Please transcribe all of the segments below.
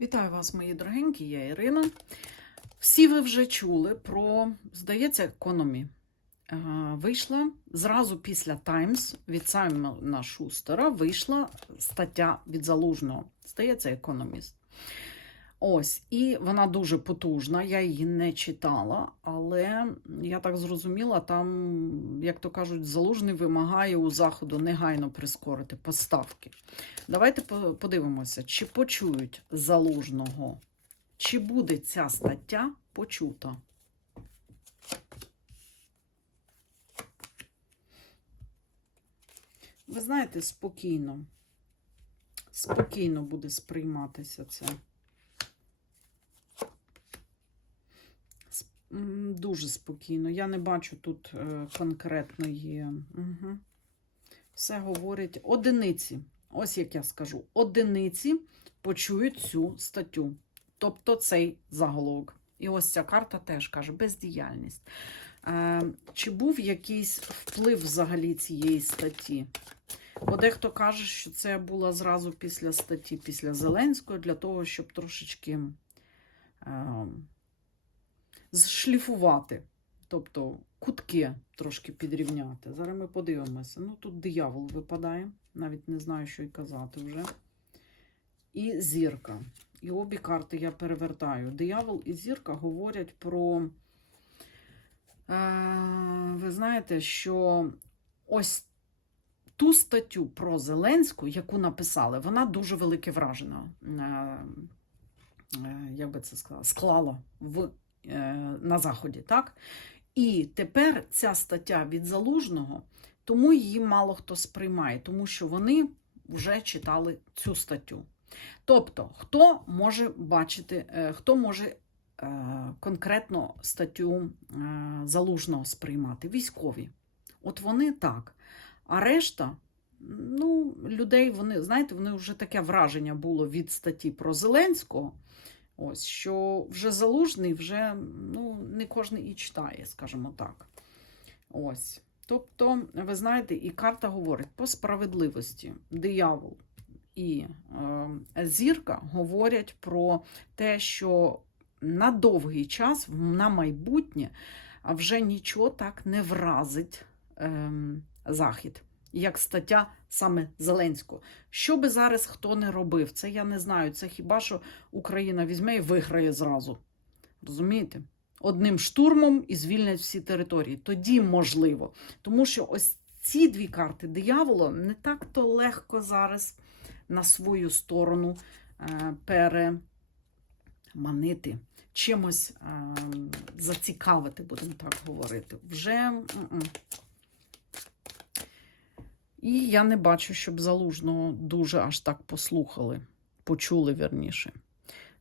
Вітаю вас, мої дорогенькі, я Ірина. Всі ви вже чули про, здається, економі. Вийшла зразу після Times від Саймона Шустера вийшла стаття від залужного. Здається, економіст. Ось, і вона дуже потужна. Я її не читала, але я так зрозуміла, там, як то кажуть, залужний вимагає у заходу негайно прискорити поставки. Давайте подивимося, чи почують залужного, чи буде ця стаття почута. Ви знаєте, спокійно. Спокійно буде сприйматися це. Дуже спокійно. Я не бачу тут е, конкретної. Угу. Все говорять одиниці. Ось як я скажу, одиниці почують цю статтю, тобто цей заголовок. І ось ця карта теж каже бездіяльність. Е, чи був якийсь вплив взагалі цієї статті? Бо дехто каже, що це було зразу після статті, після Зеленського, для того, щоб трошечки е, зшліфувати, тобто кутки трошки підрівняти. Зараз ми подивимося. Ну, тут диявол випадає, навіть не знаю, що й казати вже. І зірка. І обі карти я перевертаю. Диявол і зірка говорять про. Е, ви знаєте, що ось ту статтю про Зеленську, яку написали, вона дуже велике враження, е, е, як би це сказала, склала в, на Заході. так? І тепер ця стаття від Залужного, тому її мало хто сприймає, тому що вони вже читали цю статтю. Тобто, хто може бачити, е, хто може е, конкретно статтю е, Залужного сприймати? Військові. От вони так. А решта, ну, людей, вони, знаєте, вони вже таке враження було від статті про Зеленського. Ось, що вже залужний, вже ну, не кожен і читає, скажімо так. Ось. Тобто, ви знаєте, і карта говорить по справедливості. Диявол і е, зірка говорять про те, що на довгий час, на майбутнє, вже нічого так не вразить е, Захід, як стаття саме Зеленського. Що би зараз хто не робив, це я не знаю. Це хіба що Україна візьме і виграє зразу. Розумієте? Одним штурмом і звільнять всі території. Тоді можливо. Тому що ось ці дві карти диявола не так-то легко зараз на свою сторону е, переманити, чимось е, зацікавити, будемо так говорити. Вже. І я не бачу, щоб залужного дуже аж так послухали, почули вірніше.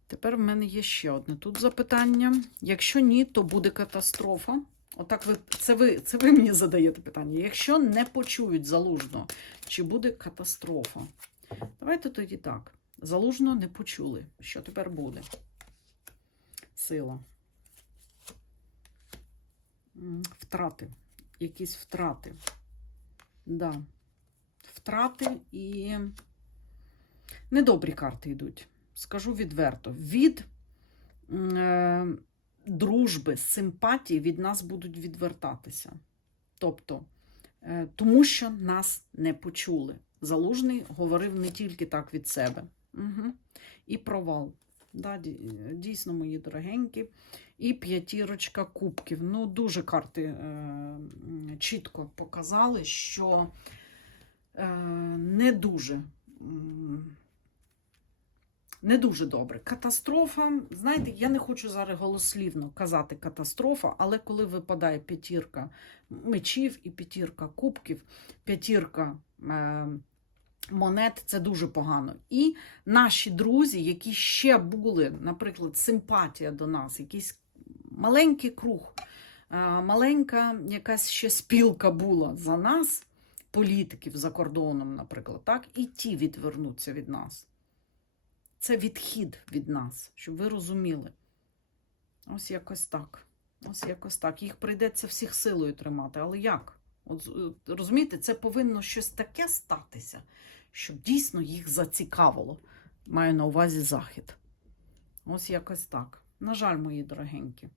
Тепер в мене є ще одне тут запитання. Якщо ні, то буде катастрофа. Отак ви це ви це ви мені задаєте питання. Якщо не почують залужного, чи буде катастрофа? Давайте тоді так. Залужного не почули. Що тепер буде? Сила. Втрати. Якісь втрати. Да. Втрати і недобрі карти йдуть. Скажу відверто. Від е, дружби, симпатії від нас будуть відвертатися. Тобто, е, тому що нас не почули. Залужний говорив не тільки так від себе. Угу. І провал. Да, дійсно, мої дорогенькі. І п'ятірочка кубків. Ну, дуже карти е, чітко показали, що не дуже. Не дуже добре. Катастрофа. Знаєте, я не хочу зараз голослівно казати катастрофа, але коли випадає п'ятірка мечів і п'ятірка кубків, п'ятірка е, монет, це дуже погано. І наші друзі, які ще були, наприклад, симпатія до нас, якийсь маленький круг, е, маленька якась ще спілка була за нас, політиків за кордоном, наприклад, так, і ті відвернуться від нас. Це відхід від нас, щоб ви розуміли. Ось якось так. Ось якось так. Їх прийдеться всіх силою тримати. Але як? От, е, розумієте, це повинно щось таке статися, щоб дійсно їх зацікавило. Маю на увазі захід. Ось якось так. На жаль, мої дорогенькі.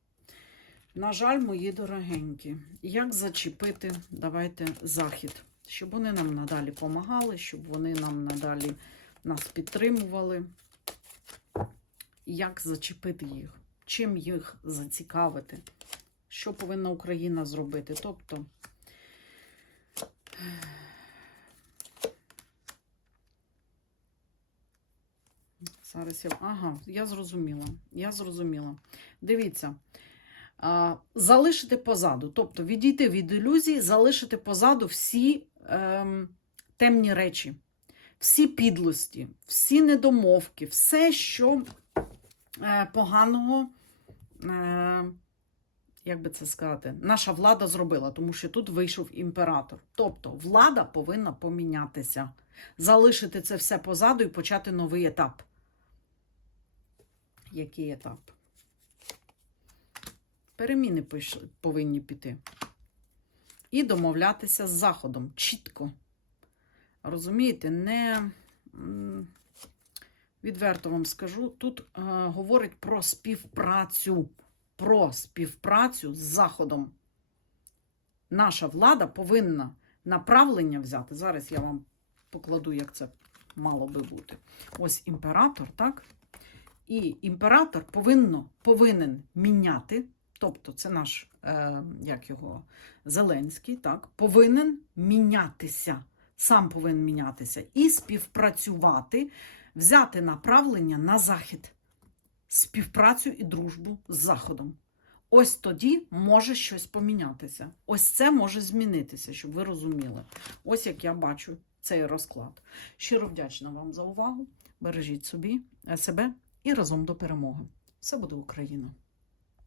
На жаль, мої дорогенькі. Як зачепити, давайте захід, щоб вони нам надалі допомагали, щоб вони нам надалі нас підтримували. Як зачепити їх? Чим їх зацікавити? Що повинна Україна зробити? Тобто. Зараз я. Ага, я зрозуміла. Я зрозуміла. Дивіться. Залишити позаду. Тобто відійти від ілюзій, залишити позаду всі ем, темні речі, всі підлості, всі недомовки, все, що е, поганого, е, як би це сказати, наша влада зробила, тому що тут вийшов імператор. Тобто влада повинна помінятися, залишити це все позаду і почати новий етап. Який етап? Переміни повинні піти. І домовлятися з Заходом чітко. Розумієте, не відверто вам скажу, тут е, говорить про співпрацю. Про співпрацю з Заходом. Наша влада повинна направлення взяти. Зараз я вам покладу, як це мало би бути. Ось імператор, так? І імператор повинно, повинен міняти, тобто це наш, е, як його, Зеленський, так, повинен мінятися, сам повинен мінятися і співпрацювати, взяти направлення на Захід, співпрацю і дружбу з Заходом. Ось тоді може щось помінятися. Ось це може змінитися, щоб ви розуміли. Ось як я бачу цей розклад. Щиро вдячна вам за увагу. Бережіть собі, себе і разом до перемоги. Все буде Україна!